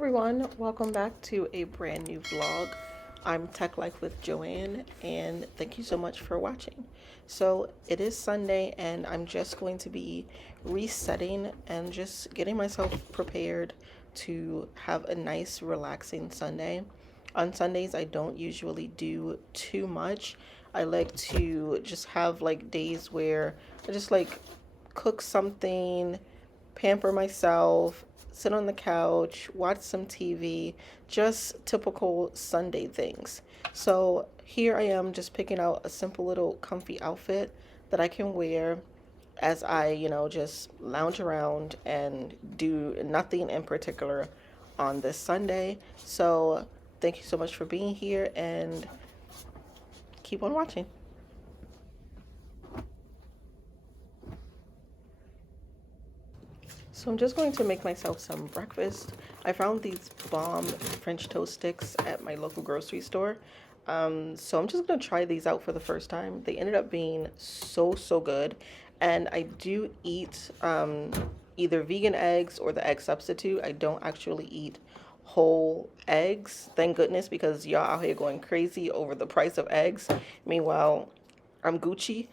everyone, welcome back to a brand new vlog. I'm Tech Life with Joanne, and thank you so much for watching. So it is Sunday, and I'm just going to be resetting and just getting myself prepared to have a nice relaxing Sunday. On Sundays, I don't usually do too much. I like to just have like days where I just like cook something, pamper myself, sit on the couch, watch some TV, just typical Sunday things. So here I am just picking out a simple little comfy outfit that I can wear as I just lounge around and do nothing in particular on this Sunday. So thank you so much for being here and keep on watching. So I'm just going to make myself some breakfast. I found these bomb French toast sticks at my local grocery store. So I'm just going to try these out for the first time. They ended up being so good. And I do eat either vegan eggs or the egg substitute. I don't actually eat whole eggs, thank goodness, because y'all out here going crazy over the price of eggs. Meanwhile, I'm Gucci.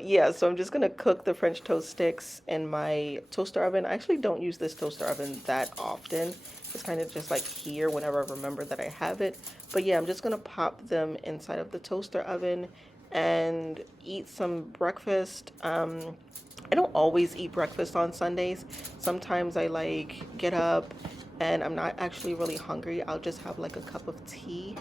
Yeah, so I'm just gonna cook the French toast sticks in my toaster oven. I actually don't use this toaster oven that often. It's kind of just like here whenever I remember that I have it. But yeah, I'm just gonna pop them inside of the toaster oven and eat some breakfast. I don't always eat breakfast on Sundays. Sometimes I like get up and I'm not actually really hungry. I'll just have like a cup of tea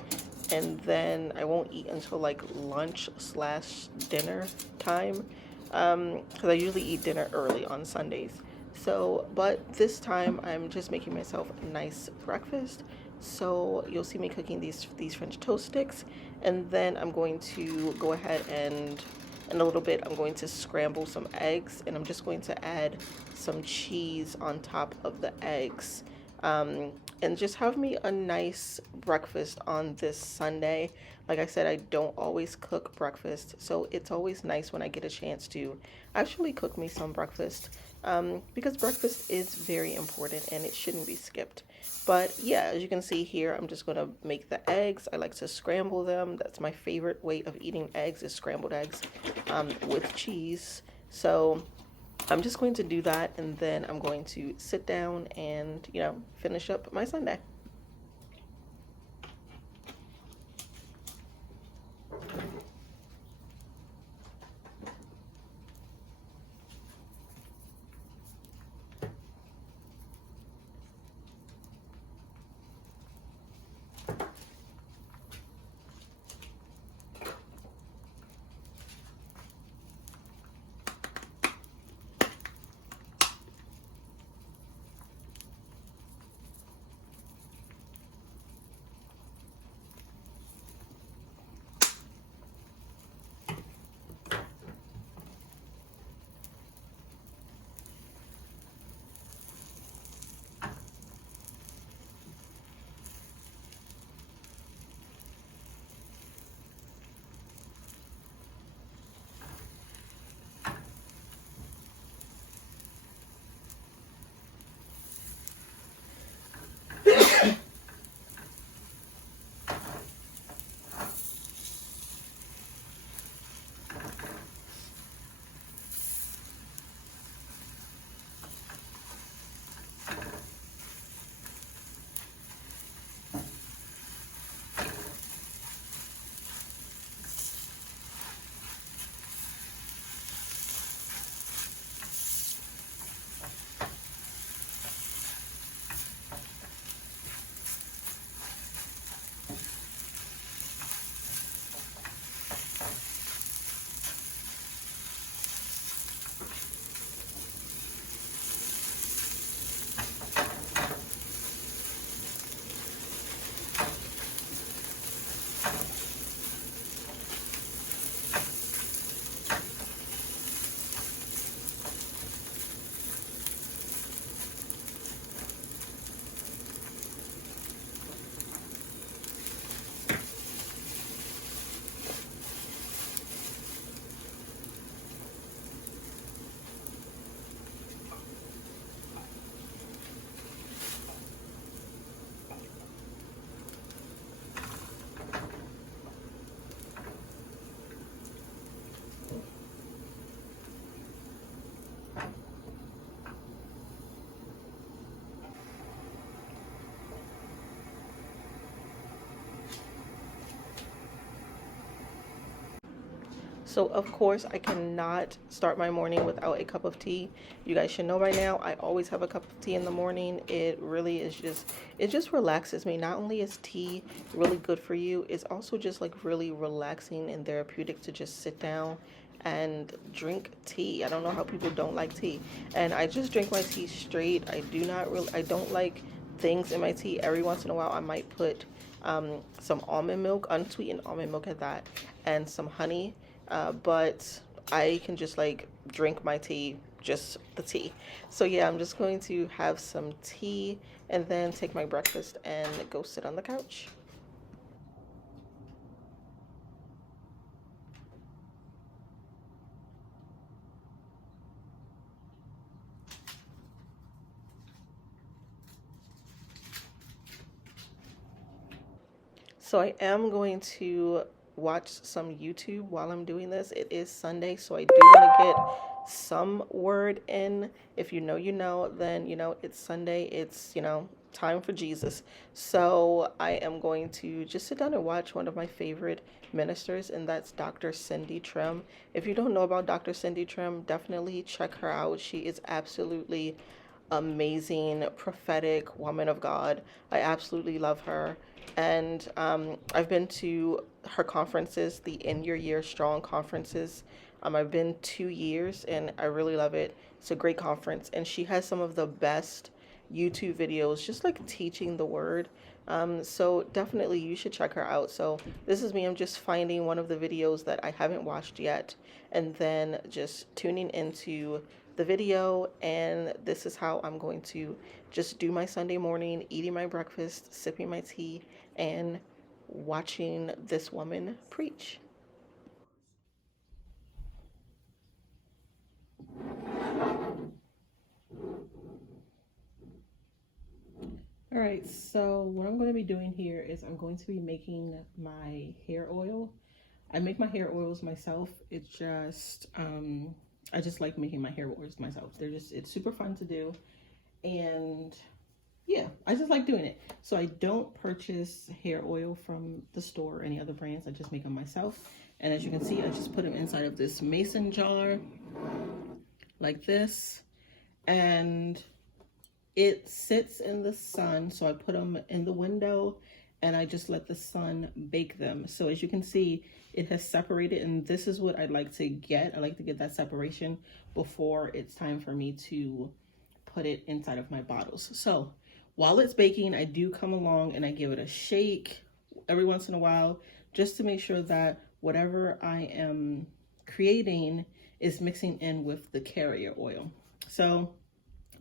and then I won't eat until like lunch slash dinner time, because I usually eat dinner early on Sundays. So, but this time I'm just making myself a nice breakfast. So you'll see me cooking these French toast sticks, and then I'm going to go ahead and in a little bit I'm going to scramble some eggs, and I'm just going to add some cheese on top of the eggs. And just have me a nice breakfast on this Sunday. Like I said, I don't always cook breakfast, so it's always nice when I get a chance to actually cook me some breakfast, because breakfast is very important and it shouldn't be skipped. But yeah, as you can see here, I'm just going to make the eggs. I like to scramble them. That's my favorite way of eating eggs, is scrambled eggs with cheese. So I'm just going to do that, and then I'm going to sit down and finish up my Sunday. So of course I cannot start my morning without a cup of tea. You guys should know by now, I always have a cup of tea in the morning. It really is just, it just relaxes me. Not only is tea really good for you, it's also just like really relaxing and therapeutic to just sit down and drink tea. I don't know how people don't like tea. And I just drink my tea straight. I don't like things in my tea. Every once in a while I might put some almond milk, unsweetened almond milk at that, and some honey. But I can just like drink my tea, just the tea. So yeah, I'm just going to have some tea and then take my breakfast and go sit on the couch. So I am going to watch some YouTube while I'm doing this. It is Sunday, so I do want to get some word in. If you know, you know, then you know it's Sunday. It's, you know, time for Jesus. So I am going to just sit down and watch one of my favorite ministers, and that's Dr. Cindy Trim. If you don't know about Dr. Cindy Trim, definitely check her out. She is absolutely amazing, prophetic woman of God. I absolutely love her. And I've been to her conferences, the In Your Year Strong conferences. I've been 2 years and I really love it. It's a great conference. And she has some of the best YouTube videos, just like teaching the word. So definitely you should check her out. So this is me. I'm just finding one of the videos that I haven't watched yet and then just tuning into the video. And this is how I'm going to just do my Sunday morning, eating my breakfast, sipping my tea, and watching this woman preach. All right, so what I'm going to be doing here is I'm going to be making my hair oil. I make my hair oils myself. It's just, I just like making my hair oils myself. It's super fun to do. And yeah, I just like doing it. So I don't purchase hair oil from the store or any other brands. I just make them myself. And as you can see, I just put them inside of this mason jar like this. And it sits in the sun. So I put them in the window and I just let the sun bake them. So as you can see, it has separated, and this is what I'd like to get. I like to get that separation before it's time for me to put it inside of my bottles. So while it's baking, I do come along and I give it a shake every once in a while, just to make sure that whatever I am creating is mixing in with the carrier oil. So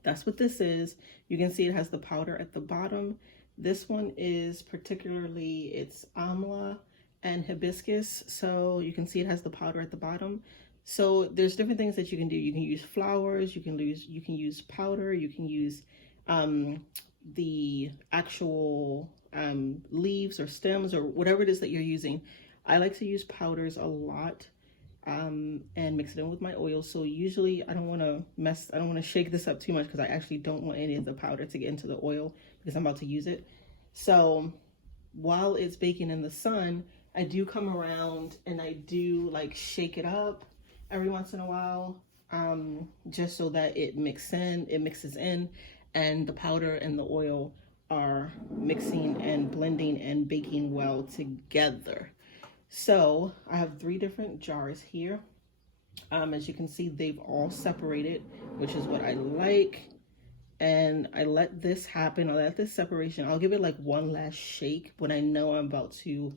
that's what this is. You can see it has the powder at the bottom. This one is particularly, it's amla and hibiscus. So you can see it has the powder at the bottom. So there's different things that you can do. You can use flowers, you can use powder, you can use the actual leaves or stems or whatever it is that you're using. I like to use powders a lot and mix it in with my oil. So usually I don't want to shake this up too much because I actually don't want any of the powder to get into the oil because I'm about to use it. So while it's baking in the sun, I do come around and I do like shake it up every once in a while, just so that it mixes in and the powder and the oil are mixing and blending and baking well together. So I have 3 different jars here. As you can see, they've all separated, which is what I like. And I let this happen. I let this separation. I'll give it like one last shake when I know I'm about to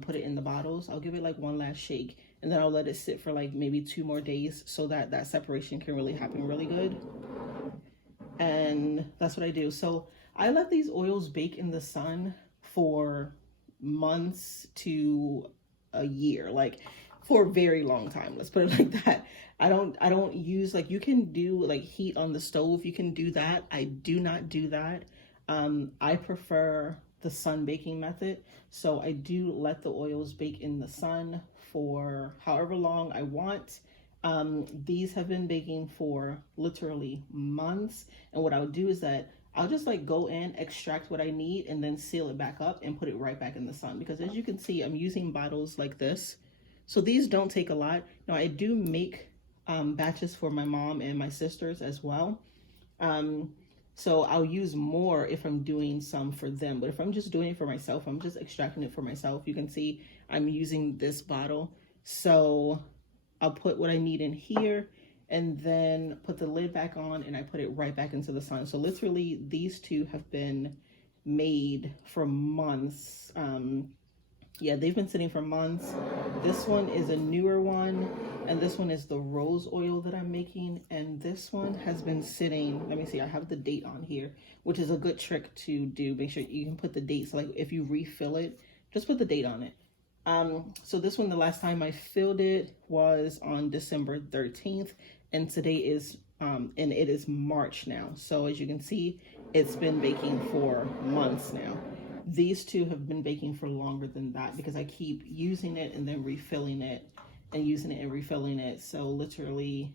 put it in the bottles. I'll give it like one last shake, and then I'll let it sit for like maybe 2 more days so that that separation can really happen really good. And that's what I do. So I let these oils bake in the sun for months to a year, like for a very long time, let's put it like that. I don't use, like, you can do like heat on the stove, you can do that. I do not do that. I prefer the sun baking method. So I do let the oils bake in the sun for however long I want. These have been baking for literally months. And what I would do is that I'll just like go in, extract what I need, and then seal it back up and put it right back in the sun. Because as you can see, I'm using bottles like this. So these don't take a lot. Now I do make batches for my mom and my sisters as well. So I'll use more if I'm doing some for them, but if I'm just doing it for myself, I'm just extracting it for myself. You can see I'm using this bottle. So I'll put what I need in here and then put the lid back on, and I put it right back into the sun. So literally these two have been made for months. Yeah, they've been sitting for months. This one is a newer one, and this one is the rose oil that I'm making, and this one has been sitting, let me see, I have the date on here, which is a good trick to do. Make sure you can put the date, so like if you refill it, just put the date on it. So this one, the last time I filled it was on December 13th, and today is and it is March now. So as you can see, it's been baking for months now. These two have been baking for longer than that because I keep using it and then refilling it and using it and refilling it. So literally,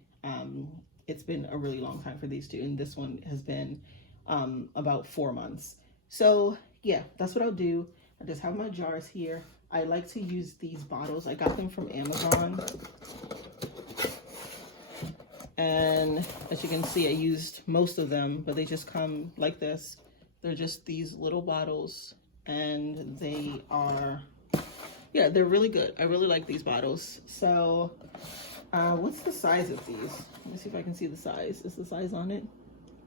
it's been a really long time for these two. And this one has been about 4 months. So yeah, that's what I'll do. I just have my jars here. I like to use these bottles. I got them from Amazon. And as you can see, I used most of them, but they just come like this. They're just these little bottles, and they are, yeah, they're really good. I really like these bottles. So what's the size of these? Let me see if I can see the size. Is the size on it?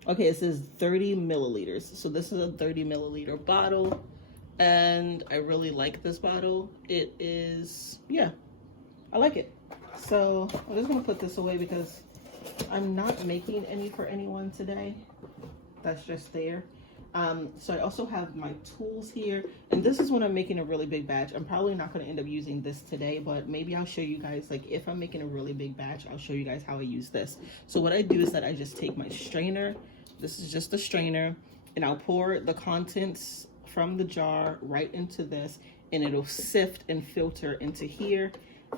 Okay, it says 30 milliliters. So this is a 30 milliliter bottle, and I really like this bottle. It is, yeah, I like it. So I'm just gonna put this away because I'm not making any for anyone today. That's just there. So I also have my tools here, and this is when I'm making a really big batch. I'm probably not going to end up using this today, but maybe I'll show you guys, like if I'm making a really big batch, I'll show you guys how I use this. So what I do is that I just take my strainer. This is just a strainer, and I'll pour the contents from the jar right into this, and it'll sift and filter into here.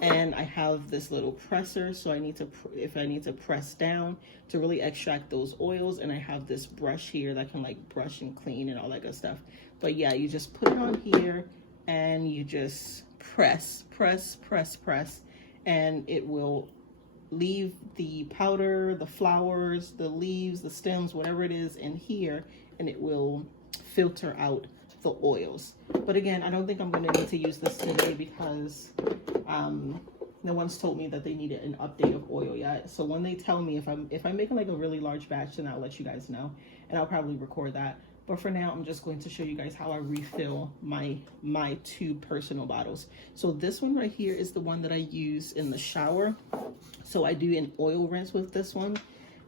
And I have this little presser, so I need to, if I need to press down to really extract those oils, and I have this brush here that can like brush and clean and all that good stuff. But yeah, you just put it on here and you just press, and it will leave the powder, the flowers, the leaves, the stems, whatever it is in here, and it will filter out the oils. But again, I don't think I'm going to need to use this today because no one's told me that they needed an update of oil yet. So when they tell me, if I'm making like a really large batch, then I'll let you guys know, and I'll probably record that. But for now, I'm just going to show you guys how I refill my two personal bottles. So this one right here is the one that I use in the shower. So I do an oil rinse with this one,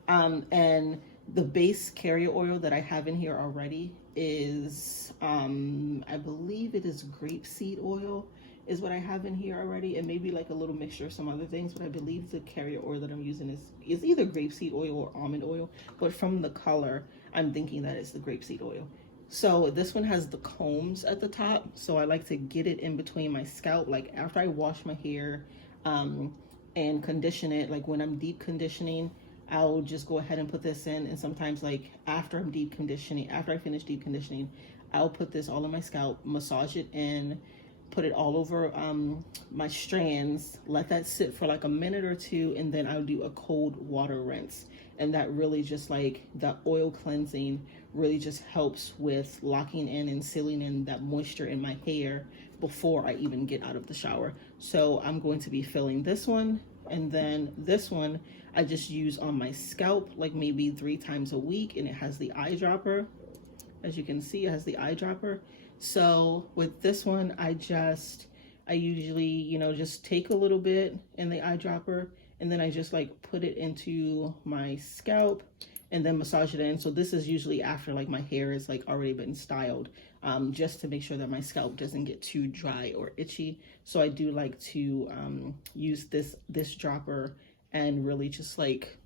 and the base carrier oil that I have in here already is I believe it is grapeseed oil is what I have in here already, and maybe like a little mixture of some other things, but I believe the carrier oil that I'm using is either grapeseed oil or almond oil, but from the color I'm thinking that it's the grapeseed oil. So this one has the combs at the top, so I like to get it in between my scalp, like after I wash my hair and condition it. Like when I'm deep conditioning, I'll just go ahead and put this in, and sometimes like after I'm deep conditioning, after I finish deep conditioning, I'll put this all on my scalp, massage it in, put it all over my strands, let that sit for like a minute or two, and then I'll do a cold water rinse. And that really just like the oil cleansing really just helps with locking in and sealing in that moisture in my hair before I even get out of the shower. So I'm going to be filling this one, and then this one I just use on my scalp like maybe 3 times a week, and it has the eyedropper. As you can see, it has the eyedropper. So with this one, I usually, you know, just take a little bit in the eyedropper, and then I just like put it into my scalp and then massage it in. So this is usually after like my hair is like already been styled, just to make sure that my scalp doesn't get too dry or itchy. So I do like to use this dropper and really just like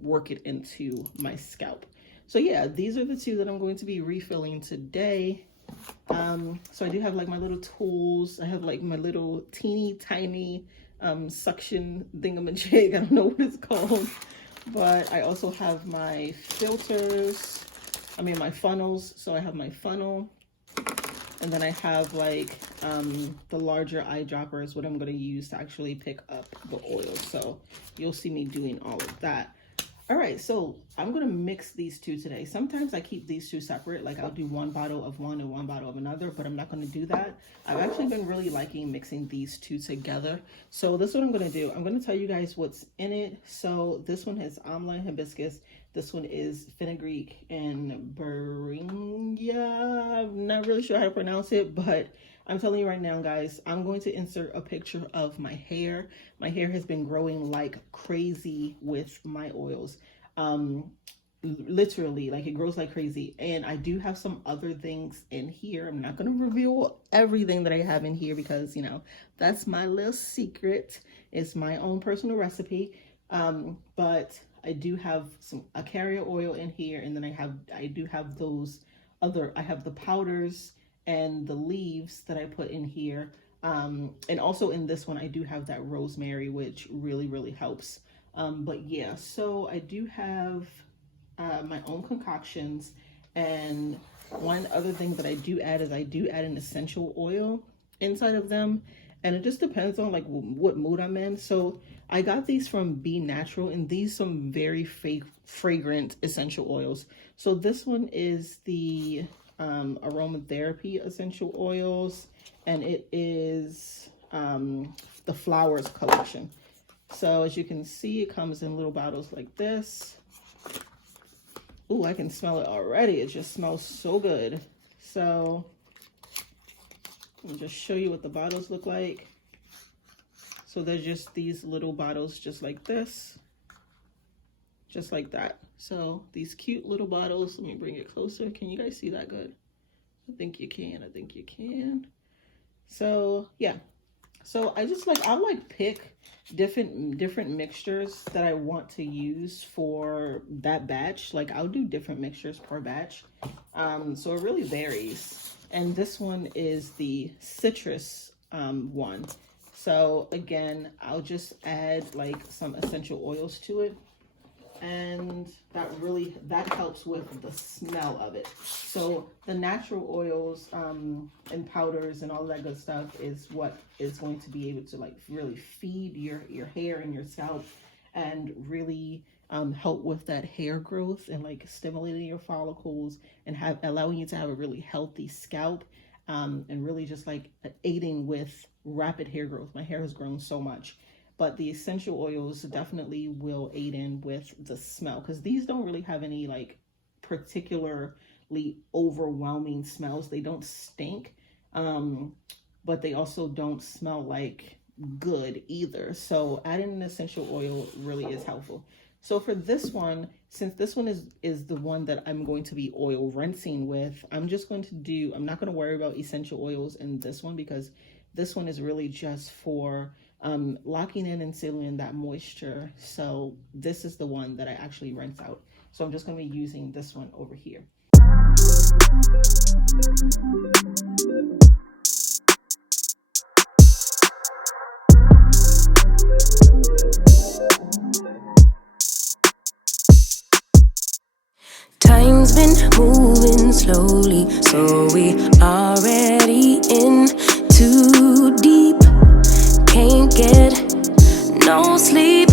work it into my scalp. So yeah, these are the two that I'm going to be refilling today. So I do have like my little tools. I have like my little teeny tiny suction thingamajig. I don't know what it's called, but I also have my filters. I mean my funnels. So I have my funnel, And then I have like the larger eyedroppers, what I'm going to use to actually pick up the oil. So you'll see me doing all of that. All right, so I'm going to mix these two today. Sometimes I keep these two separate, like I'll do one bottle of one and one bottle of another, but I'm not going to do that. I've actually been really liking mixing these two together. So this is what I'm going to do. I'm going to tell you guys what's in it. So this one has amla and hibiscus. This one is fenugreek and beringia. I'm not really sure how to pronounce it, but I'm telling you right now, guys, I'm going to insert a picture of my hair. My hair has been growing like crazy with my oils. Literally, like it grows like crazy. And I do have some other things in here. I'm not going to reveal everything that I have in here because, you know, that's my little secret. It's my own personal recipe. But I do have a carrier oil in here, and then I do have those other, I have the powders and the leaves that I put in here. And also in this one, I do have that rosemary, which really, really helps. But yeah, so I do have my own concoctions. And one other thing that I do add is I do add an essential oil inside of them. And it just depends on like what mood I'm in. So I got these from Be Natural, and these some very fragrant essential oils. So this one is the aromatherapy essential oils, and it is the flowers collection. So as you can see, it comes in little bottles like this. Ooh, I can smell it already. It just smells so good. So I'll just show you what the bottles look like. So they're just these little bottles just like this, just like that. So these cute little bottles, let me bring it closer. Can you guys see that good? I think you can, I think you can. So yeah, so I pick different mixtures that I want to use for that batch. Like I'll do different mixtures per batch. So it really varies. And this one is the citrus one. So again, I'll just add like some essential oils to it. And that helps with the smell of it. So the natural oils and powders and all that good stuff is what is going to be able to like really feed your hair and your scalp and really help with that hair growth and like stimulating your follicles and allowing you to have a really healthy scalp, and really just like aiding with rapid hair growth. My hair has grown so much. But the essential oils definitely will aid in with the smell, because these don't really have any like particularly overwhelming smells. They don't stink, but they also don't smell like good either. So adding an essential oil really is helpful. So for this one, since this one is the one that I'm going to be oil rinsing with, I'm not going to worry about essential oils in this one, because this one is really just for locking in and sealing in that moisture. So this is the one that I actually rinse out. So I'm just going to be using this one over here. Time's been moving slowly, so we already in too deep. Can't get no sleep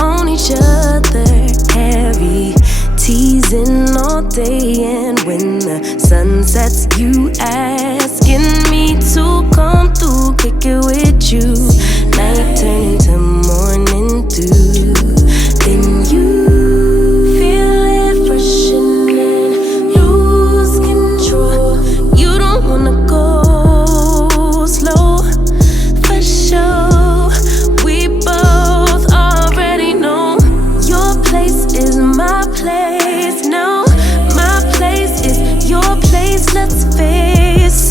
on each other, heavy teasing all day. And when the sun sets, you asking me to come through, kick it with you. Night turning to morning dew, then you feel it freshen and lose control. You don't wanna go slow. Show. We both already know your place is my place. No, my place is your place. Let's face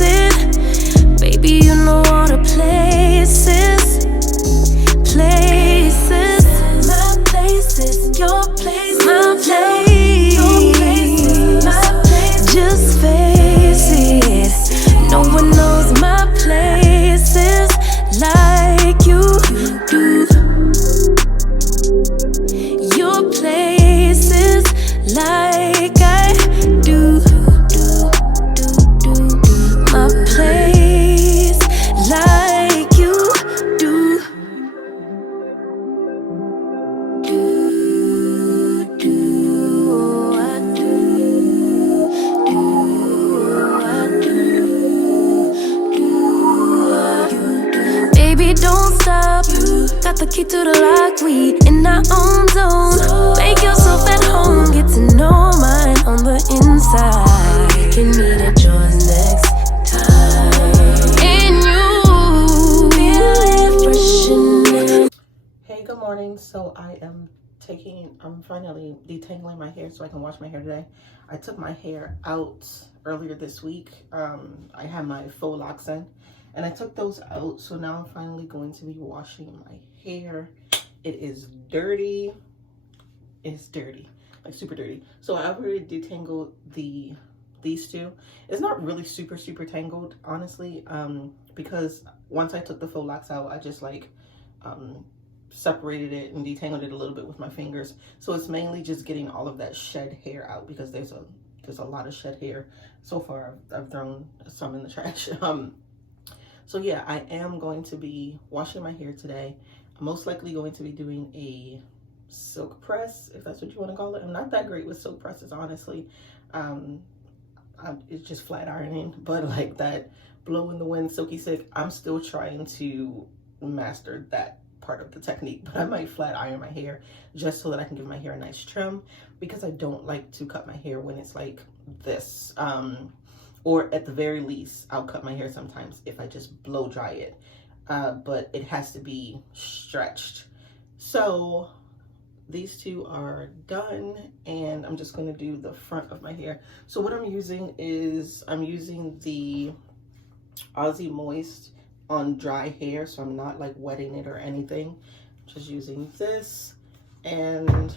got the key to the lock, we in our own zone. Make yourself at home, get to know mine on the inside. We can meet at yours next time. And you feel refreshing. Hey, good morning. So I'm finally detangling my hair so I can wash my hair today. I took my hair out earlier this week. I had my faux locks in and I took those out. So now I'm finally going to be washing my hair. It is dirty. It's dirty, like super dirty. So I already detangled these two. It's not really super tangled, honestly, because once I took the faux locks out, I just like separated it and detangled it a little bit with my fingers. So it's mainly just getting all of that shed hair out because there's a lot of shed hair. So far I've thrown some in the trash. So yeah, I am going to be washing my hair today. I'm most likely going to be doing a silk press, if that's what you want to call it. I'm not that great with silk presses, honestly. It's just flat ironing, but like that blow in the wind silky silk, I'm still trying to master that part of the technique. But I might flat iron my hair just so that I can give my hair a nice trim, because I don't like to cut my hair when it's like this, or at the very least I'll cut my hair sometimes if I just blow dry it, but it has to be stretched. So these two are done and I'm just going to do the front of my hair. So what I'm using is the Aussie Moist on dry hair, so I'm not like wetting it or anything. Just using this and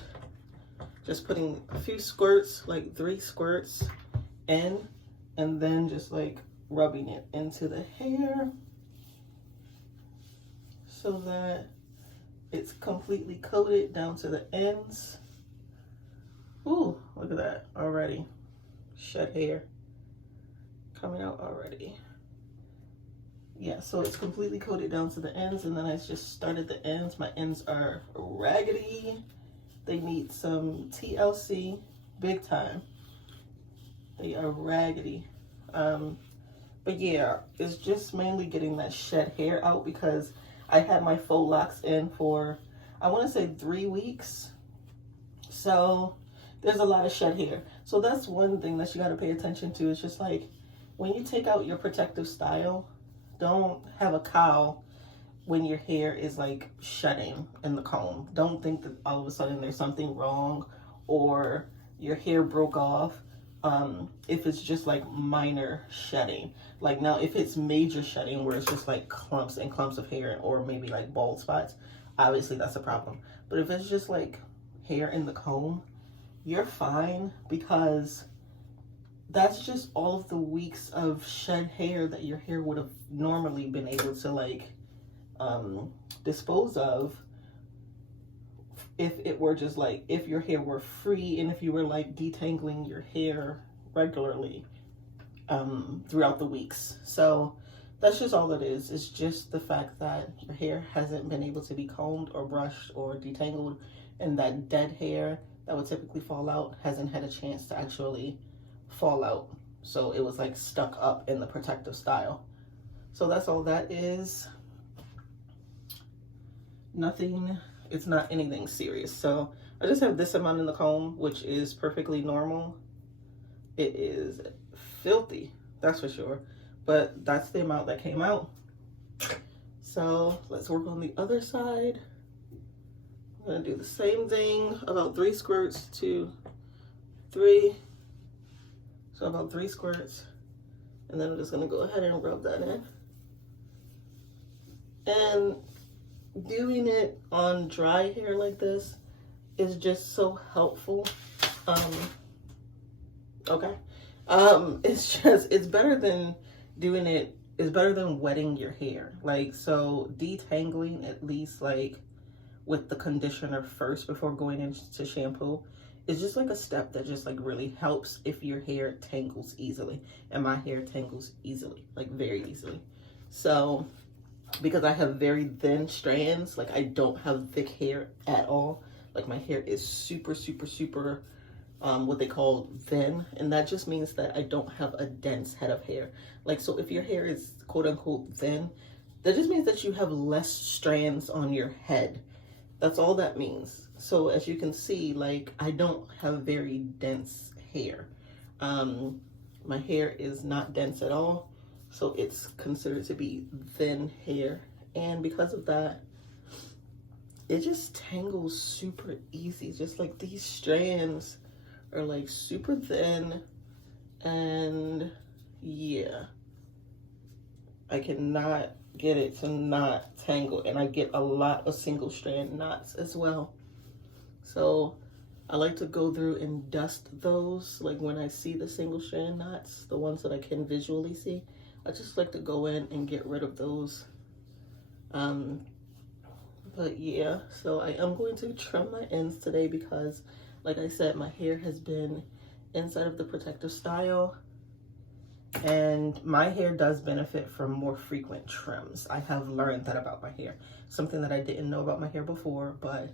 just putting a few squirts, like 3 squirts in, and then just like rubbing it into the hair so that it's completely coated down to the ends. Ooh, look at that already. Shed hair coming out already. Yeah, so it's completely coated down to the ends, and then I just started the ends. My ends are raggedy. They need some TLC big time. They are raggedy. But yeah, it's just mainly getting that shed hair out because I had my faux locks in for, I want to say 3 weeks. So there's a lot of shed hair. So that's one thing that you got to pay attention to. It's just like when you take out your protective style, don't have a cowl when your hair is like shedding in the comb. Don't think that all of a sudden there's something wrong or your hair broke off. If it's just like minor shedding. Like now, if it's major shedding where it's just like clumps and clumps of hair or maybe like bald spots, obviously that's a problem. But if it's just like hair in the comb, you're fine, because that's just all of the weeks of shed hair that your hair would have normally been able to like dispose of if it were just like, if your hair were free and if you were like detangling your hair regularly throughout the weeks. So that's just all it is. It's just the fact that your hair hasn't been able to be combed or brushed or detangled, and that dead hair that would typically fall out hasn't had a chance to actually fall out. So it was like stuck up in the protective style. So that's all that is. Nothing, it's not anything serious. So I just have this amount in the comb, which is perfectly normal. It is filthy, that's for sure, but that's the amount that came out. So let's work on the other side. I'm gonna do the same thing, about 3 squirts, 2, 3. So about 3 squirts, and then I'm just gonna go ahead and rub that in. And doing it on dry hair like this is just so helpful. It's better than doing it, it's better than wetting your hair. Like, so detangling at least like with the conditioner first before going into shampoo is just like a step that just like really helps if your hair tangles easily. And my hair tangles easily, like very easily. So because I have very thin strands, like I don't have thick hair at all. Like my hair is super what they call thin, and that just means that I don't have a dense head of hair. Like, so if your hair is quote unquote thin, that just means that you have less strands on your head. That's all that means. So as you can see, like, I don't have very dense hair. My hair is not dense at all, so it's considered to be thin hair. And because of that, it just tangles super easy. Just like these strands are like super thin, and yeah, I cannot get it to not tangle, and I get a lot of single strand knots as well. So I like to go through and dust those, like when I see the single strand knots, the ones that I can visually see. I just like to go in and get rid of those. But yeah, so I am going to trim my ends today because, like I said, my hair has been inside of the protective style, and my hair does benefit from more frequent trims. I have learned that about my hair, something that I didn't know about my hair before, but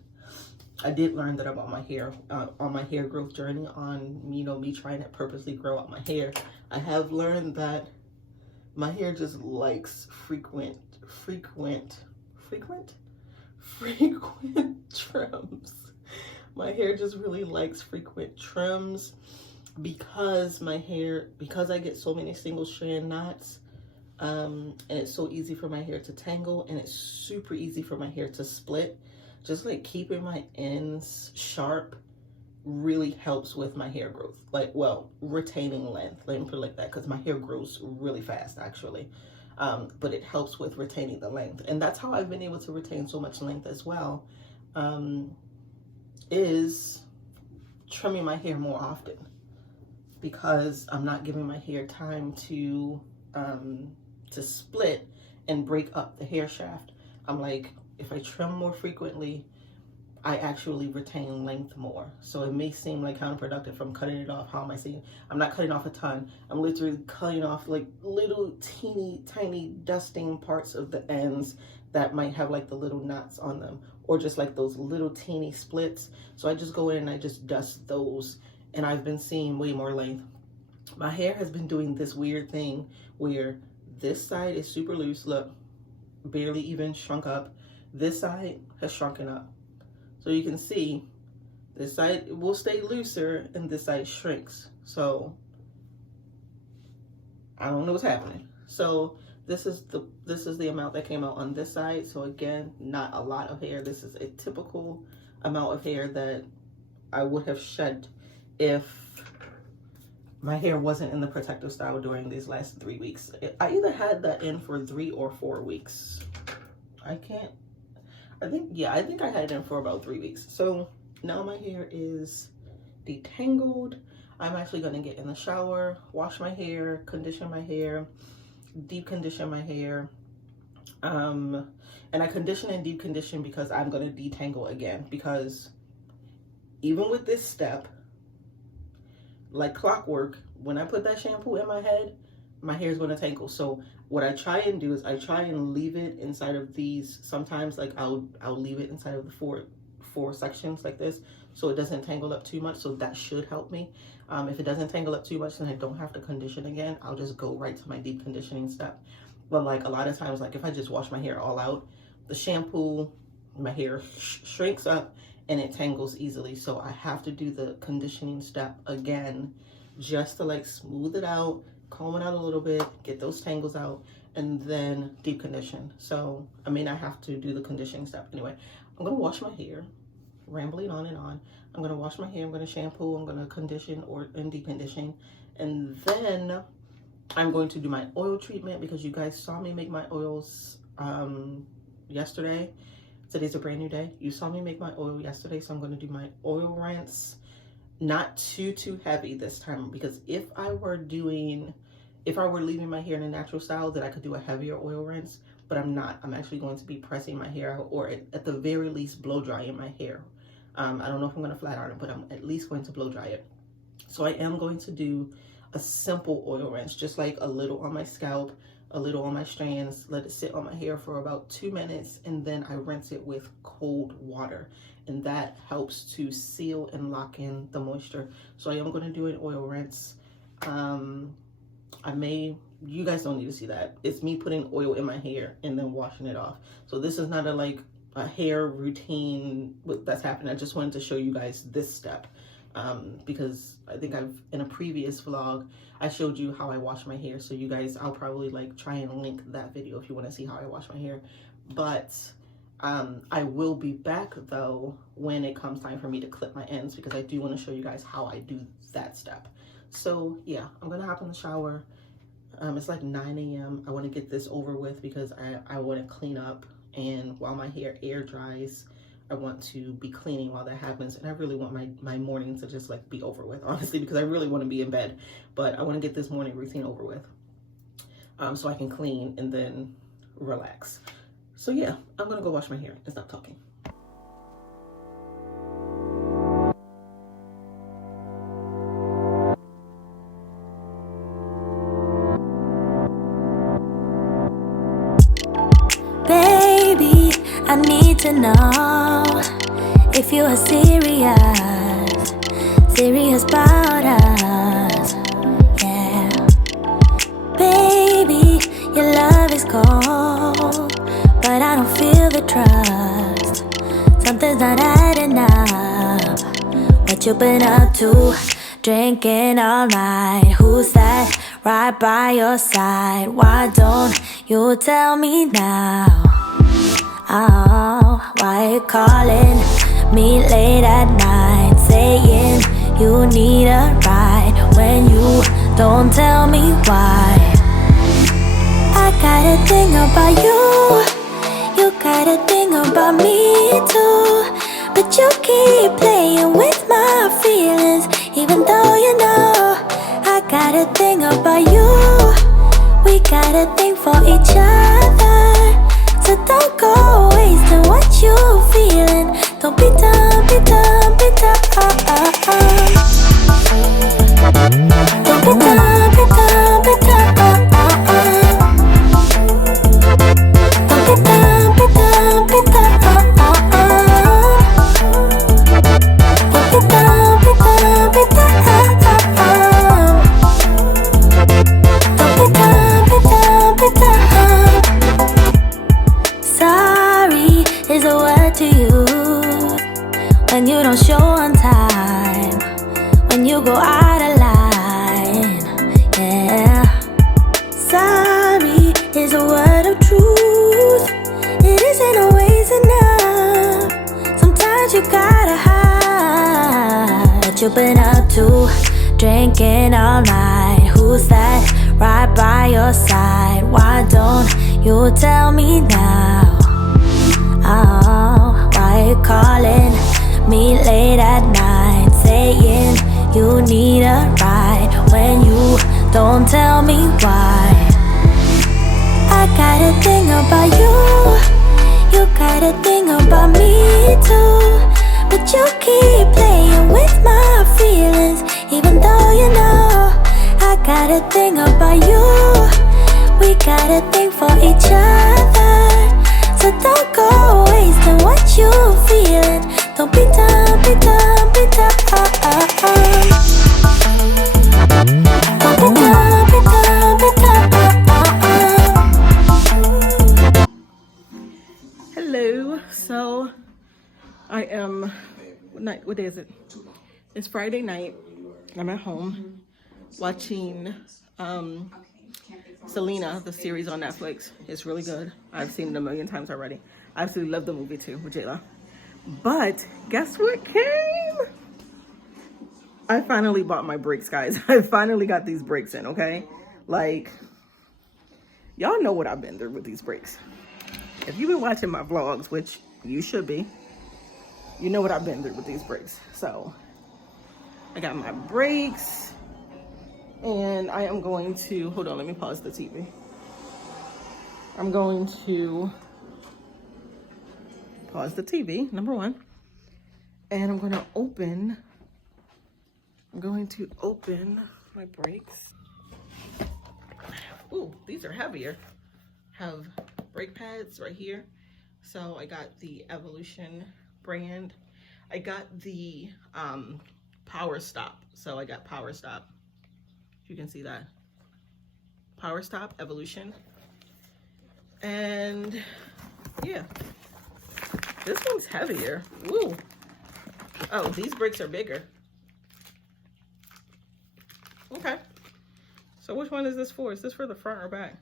I did learn that about my hair on my hair growth journey, on, you know, me trying to purposely grow out my hair. I have learned that my hair just likes frequent trims. My hair just really likes frequent trims because I get so many single strand knots, and it's so easy for my hair to tangle, and it's super easy for my hair to split. Just like keeping my ends sharp really helps with my hair growth. Like, well, retaining length, let me put it like that, because my hair grows really fast actually. But it helps with retaining the length. And that's how I've been able to retain so much length as well, is trimming my hair more often, because I'm not giving my hair time to split and break up the hair shaft. I'm like, if I trim more frequently, I actually retain length more. So it may seem like counterproductive from cutting it off. How am I saying? I'm not cutting off a ton. I'm literally cutting off like little teeny tiny dusting parts of the ends that might have like the little knots on them, or just like those little teeny splits. So I just go in and I just dust those, and I've been seeing way more length. My hair has been doing this weird thing where this side is super loose, look, barely even shrunk up. This side has shrunken up. So you can see this side will stay looser and this side shrinks. So I don't know what's happening. So this is the amount that came out on this side. So again, not a lot of hair. This is a typical amount of hair that I would have shed if my hair wasn't in the protective style during these last 3 weeks. I either had that in for 3 or 4 weeks. I think I had it in for about 3 weeks. So now my hair is detangled. I'm actually gonna get in the shower, wash my hair, condition my hair, deep condition my hair. And I condition and deep condition because I'm gonna detangle again, because even with this step, like clockwork, when I put that shampoo in my head, my hair is going to tangle. So what I try and do is I try and leave it inside of these. Sometimes like I'll leave it inside of the four sections like this, so it doesn't tangle up too much. So that should help me. If it doesn't tangle up too much, then I don't have to condition again. I'll just go right to my deep conditioning step. But like a lot of times, like if I just wash my hair all out, the shampoo, my hair shrinks up and it tangles easily. So I have to do the conditioning step again, just to like smooth it out, comb it out a little bit, get those tangles out, and then deep condition. So I mean, I have to do the conditioning step anyway. I'm gonna wash my hair, rambling on and on. I'm gonna wash my hair, I'm gonna shampoo, I'm gonna condition and deep condition, and then I'm going to do my oil treatment, because you guys saw me make my oils yesterday. Today's a brand new day. You saw me make my oil yesterday, so I'm going to do my oil rinse. Not too heavy this time, because if I were leaving my hair in a natural style, then I could do a heavier oil rinse, but I'm not. I'm actually going to be pressing my hair out, or at the very least blow drying my hair. I don't know if I'm going to flat iron it, but I'm at least going to blow dry it. So I am going to do a simple oil rinse, just like a little on my scalp, a little on my strands, let it sit on my hair for about 2 minutes, and then I rinse it with cold water, and that helps to seal and lock in the moisture. So I am going to do an oil rinse. I may you guys don't need to see that. It's me putting oil in my hair and then washing it off. So this is not a hair routine that's happening. I just wanted to show you guys this step, because I think in a previous vlog, I showed you how I wash my hair. So you guys, I'll probably like try and link that video if you want to see how I wash my hair. But I will be back though when it comes time for me to clip my ends, because I do want to show you guys how I do that step. So yeah, I'm gonna hop in the shower. It's like 9 a.m. I want to get this over with because I want to clean up, and while my hair air dries, I want to be cleaning while that happens. And I really want my morning to just like be over with, honestly, because I really want to be in bed, but I want to get this morning routine over with, so I can clean and then relax. So yeah, I'm gonna go wash my hair and stop talking. Baby, I need to know if you are serious about us. Yeah, baby, your love is cold, but I don't feel the trust. Something's not adding up. What you been up to? Drinking all night. Who's that right by your side? Why don't you tell me now? Oh, why you calling me late at night, saying you need a ride when you don't tell me why? I got a thing about you, you got a thing about me too, but you keep playing with my feelings, even though you know I got a thing about you. We got a thing for each other, so don't go wasting what you feeling. Don't be dumb, be dumb, be dumb. Don't be dumb, be dumb, be dumb. Don't be dumb, be dumb, be dumb. Don't be dumb, be dumb, be dumb. Don't be dumb, be dumb, be dumb. Sorry is a word to use when you don't show on time, when you go out of line. Yeah, sorry is a word of truth. It isn't always enough. Sometimes you gotta hide. What you been up to? Drinking all night. Who's that right by your side? Why don't you tell me now? Oh, why you calling me late at night, saying you need a ride when you don't tell me why? I got a thing about you, you got a thing about me too, but you keep playing with my feelings, even though you know I got a thing about you. We got a thing for each other, so don't go wasting what you feeling. Don't be dumb, be dumb, be dumb. Don't be dumb, be dumb, be dumb. Hello. So I am, what day is it? It's Friday night. I'm at home watching Selena, the series on Netflix. It's really good. I've seen it a million times already. I absolutely love the movie too with Jayla. But guess what came? I finally bought my brakes, guys. I finally got these brakes in, okay? Like, y'all know what I've been through with these brakes. If you've been watching my vlogs, which you should be, you know what I've been through with these brakes. So I got my brakes, and I am going to, hold on, let me pause the TV. I'm going to pause the TV, number one, and I'm going to open my brakes. Ooh, these are heavier. Have brake pads right here. So I got the Evolution brand. I got the Power Stop. So I got Power Stop. You can see that. Power Stop Evolution. And yeah, this one's heavier. Woo. Oh, these bricks are bigger. Okay. So which one is this for? Is this for the front or back?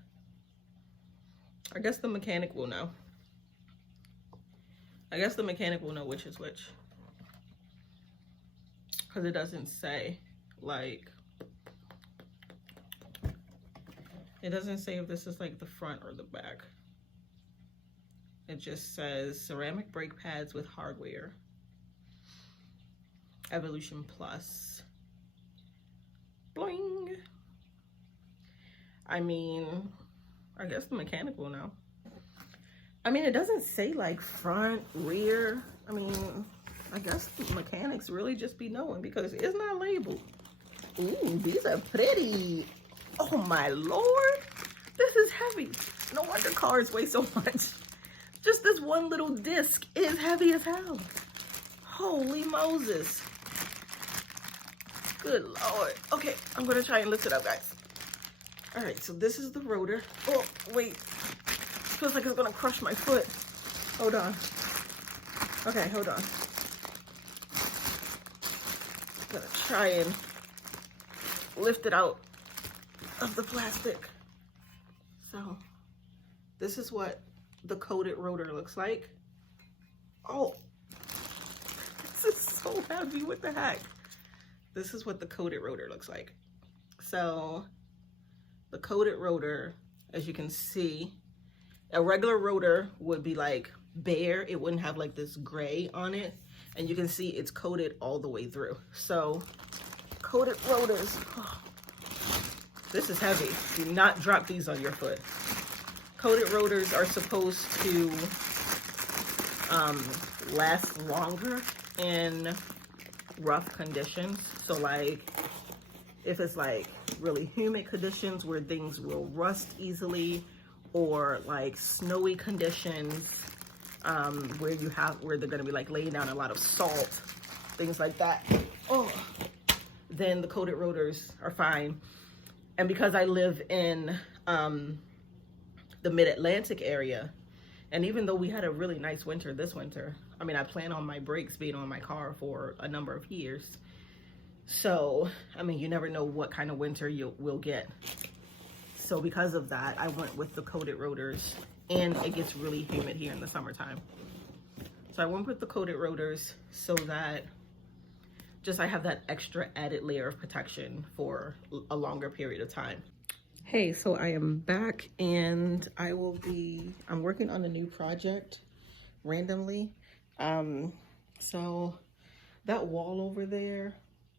I guess the mechanic will know. I guess the mechanic will know which is which. Because it doesn't say, like, it doesn't say if this is like the front or the back. It just says ceramic brake pads with hardware. Evolution Plus. Bling. I mean, I guess the mechanic will know. I mean, it doesn't say like front, rear. I mean, I guess the mechanics really just be knowing because it's not labeled. Ooh, these are pretty. Oh my Lord. This is heavy. No wonder cars weigh so much. Just this one little disc is heavy as hell. Holy Moses. Good Lord. Okay, I'm gonna try and lift it up, guys. All right, so this is the rotor. Oh, wait. Feels like it's gonna crush my foot. Hold on. Okay, hold on. Gonna try and lift it out of the plastic. So, this is what the coated rotor looks like. Oh, this is so heavy. What the heck? This is what the coated rotor looks like. So, the coated rotor, as you can see, a regular rotor would be like bare. It wouldn't have like this gray on it. And you can see it's coated all the way through. So, coated rotors. Oh, this is heavy. Do not drop these on your foot. Coated rotors are supposed to last longer in rough conditions. So like if it's like really humid conditions where things will rust easily, or like snowy conditions where they're gonna be like laying down a lot of salt, things like that. Oh, then the coated rotors are fine. And because I live in the mid-Atlantic area, and even though we had a really nice winter this winter, I mean, I plan on my brakes being on my car for a number of years. So, I mean, you never know what kind of winter you will get. So because of that, I went with the coated rotors, and it gets really humid here in the summertime. So I went with the coated rotors so that just I have that extra added layer of protection for a longer period of time. Hey, so I am back, and I'm working on a new project randomly. So that wall over there,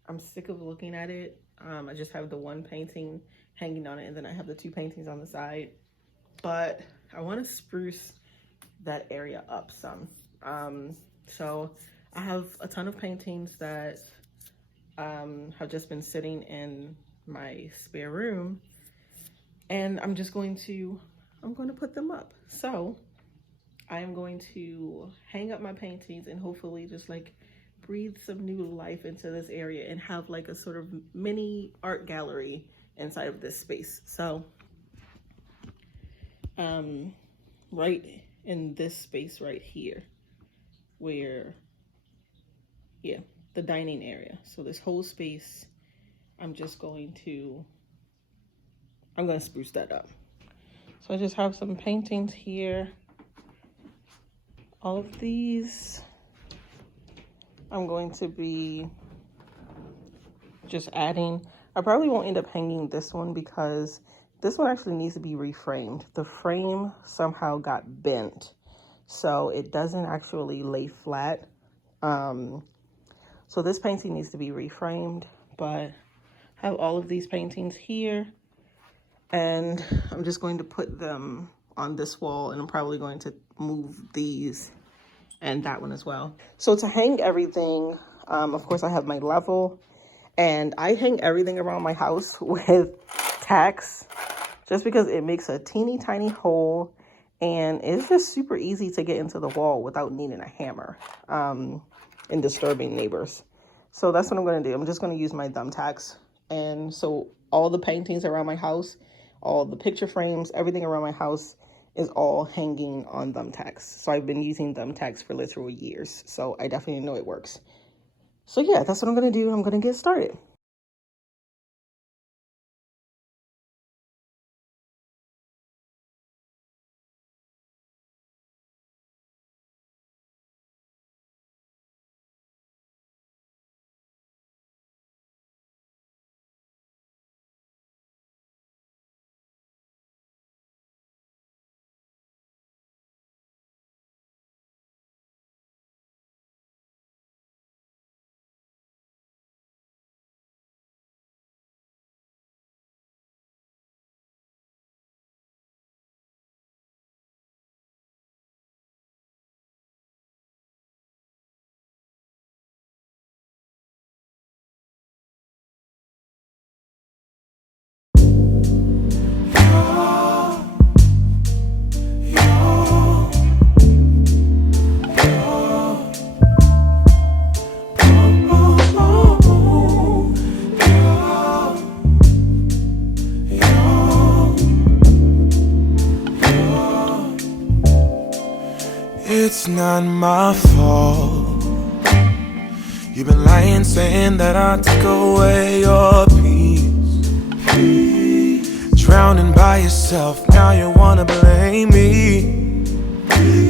I'm sick of looking at it. I just have the one painting hanging on it, and then I have the two paintings on the side. But I want to spruce that area up some. So I have a ton of paintings that have just been sitting in my spare room, and I'm going to put them up. So I am going to hang up my paintings and hopefully just like breathe some new life into this area and have like a sort of mini art gallery inside of this space. So right in this space right here, where, yeah, the dining area. So this whole space, I'm going to spruce that up. So I just have some paintings here. All of these I'm going to be just adding. I probably won't end up hanging this one because this one actually needs to be reframed. The frame somehow got bent, so it doesn't actually lay flat. So this painting needs to be reframed, but I have all of these paintings here, and I'm just going to put them on this wall, and I'm probably going to move these and that one as well. So to hang everything, of course I have my level, and I hang everything around my house with tacks just because it makes a teeny tiny hole, and it's just super easy to get into the wall without needing a hammer and disturbing neighbors. So that's what I'm going to do. I'm just going to use my thumbtacks. And so all the paintings around my house all the picture frames, everything around my house is all hanging on thumbtacks. So I've been using thumbtacks for literal years. So I definitely know it works. So yeah, that's what I'm gonna do. I'm gonna get started. It's not my fault. You've been lying, saying that I took away your peace. Drowning by yourself, now you wanna blame me.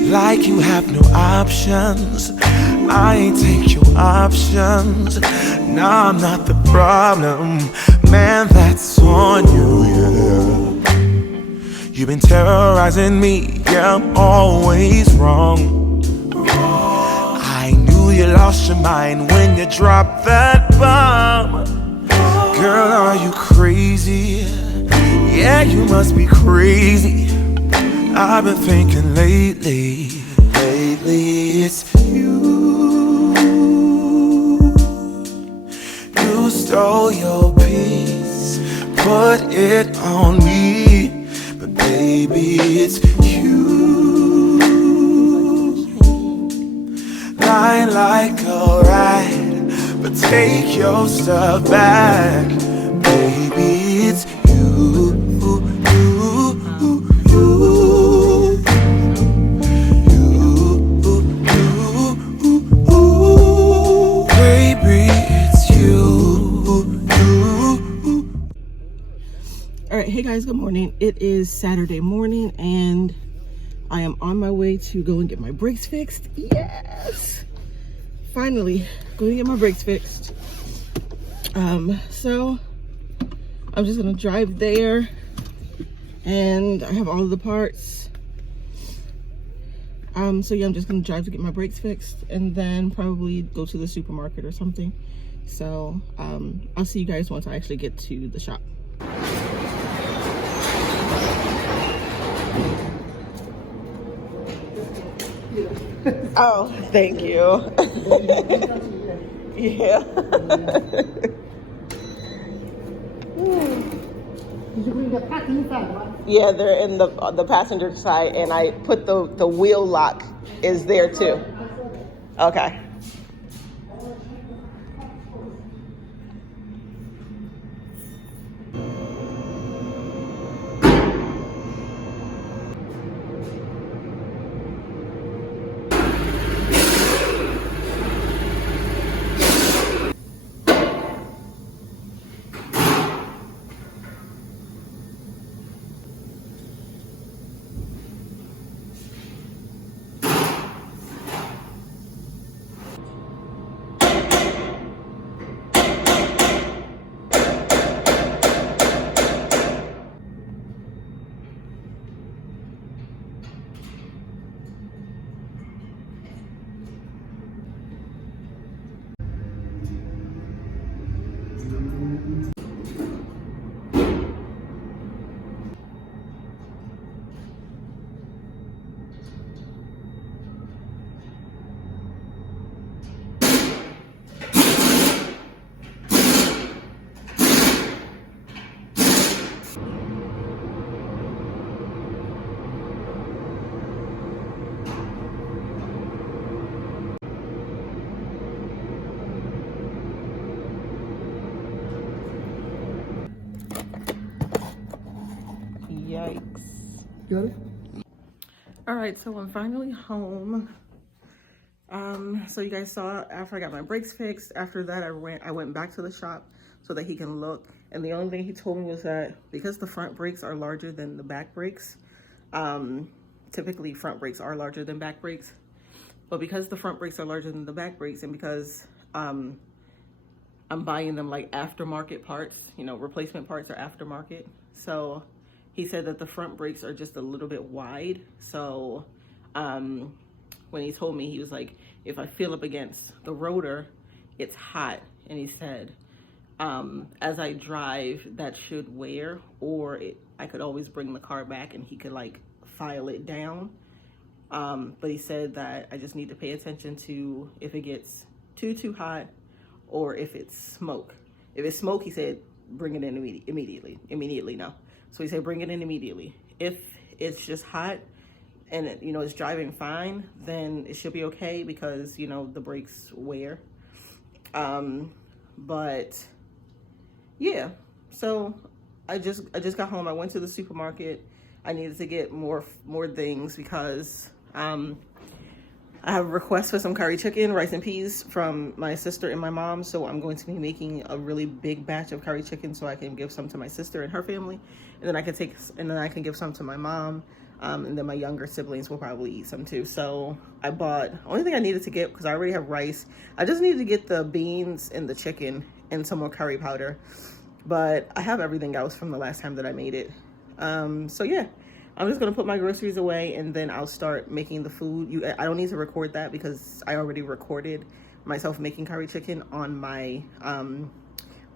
Like you have no options. I ain't take your options. Now I'm not the problem. Man, that's on you, yeah. You've been terrorizing me, yeah, I'm always wrong. I knew you lost your mind when you dropped that bomb. Girl, are you crazy? Yeah, you must be crazy. I've been thinking lately it's you. You stole your peace, put it on me. But baby, it's you. Lying like a rat, but take your stuff back. Baby, it's you. Baby, it's you. All right, hey guys, good morning. It is Saturday morning and I am on my way to go and get my brakes fixed. Yes! Finally, going to get my brakes fixed. So I'm just gonna drive there and I have all of the parts. So yeah, I'm just gonna drive to get my brakes fixed and then probably go to the supermarket or something. So I'll see you guys once I actually get to the shop. Oh, thank you. Yeah. Did you bring the pack inside, right? Yeah, they're in the passenger side, and I put the wheel lock is there too. Okay. Got it? All right, so I'm finally home. So you guys saw after I got my brakes fixed, after that I went back to the shop so that he can look. And the only thing he told me was that because the front brakes are larger than the back brakes, typically front brakes are larger than back brakes, but because the front brakes are larger than the back brakes, and because I'm buying them like aftermarket parts, you know, replacement parts are aftermarket. So he said that the front brakes are just a little bit wide. So when he told me, he was like, if I feel up against the rotor, it's hot. And he said, as I drive, that should wear, or I could always bring the car back and he could like file it down. But he said that I just need to pay attention to if it gets too hot or if it's smoke. If it's smoke, he said, bring it in immediately no. So he said, bring it in immediately. If it's just hot and it, you know, it's driving fine, then it should be okay because, you know, the brakes wear. But yeah, so I just got home. I went to the supermarket. I needed to get more things because I have a request for some curry chicken, rice and peas from my sister and my mom. So I'm going to be making a really big batch of curry chicken so I can give some to my sister and her family, and then I can give some to my mom. And then my younger siblings will probably eat some too. So I bought, only thing I needed to get, because I already have rice, I just needed to get the beans and the chicken and some more curry powder. But I have everything else from the last time that I made it. So yeah, I'm just gonna put my groceries away and then I'll start making the food. I don't need to record that because I already recorded myself making curry chicken on my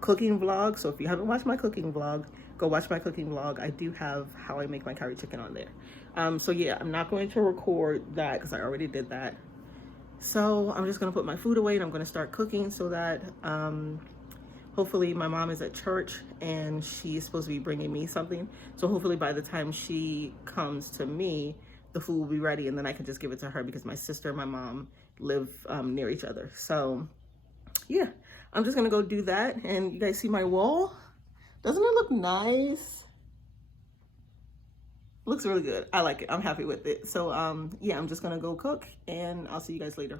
cooking vlog. So if you haven't watched my cooking vlog, go watch my cooking vlog. I do have how I make my curry chicken on there. So yeah, I'm not going to record that because I already did that. So I'm just gonna put my food away and I'm gonna start cooking so that hopefully my mom is at church and she's supposed to be bringing me something. So hopefully by the time she comes to me, the food will be ready and then I can just give it to her because my sister and my mom live near each other. So yeah, I'm just gonna go do that. And you guys see my wall? Doesn't it look nice? Looks really good. I like it. I'm happy with it. So yeah, I'm just gonna go cook and I'll see you guys later.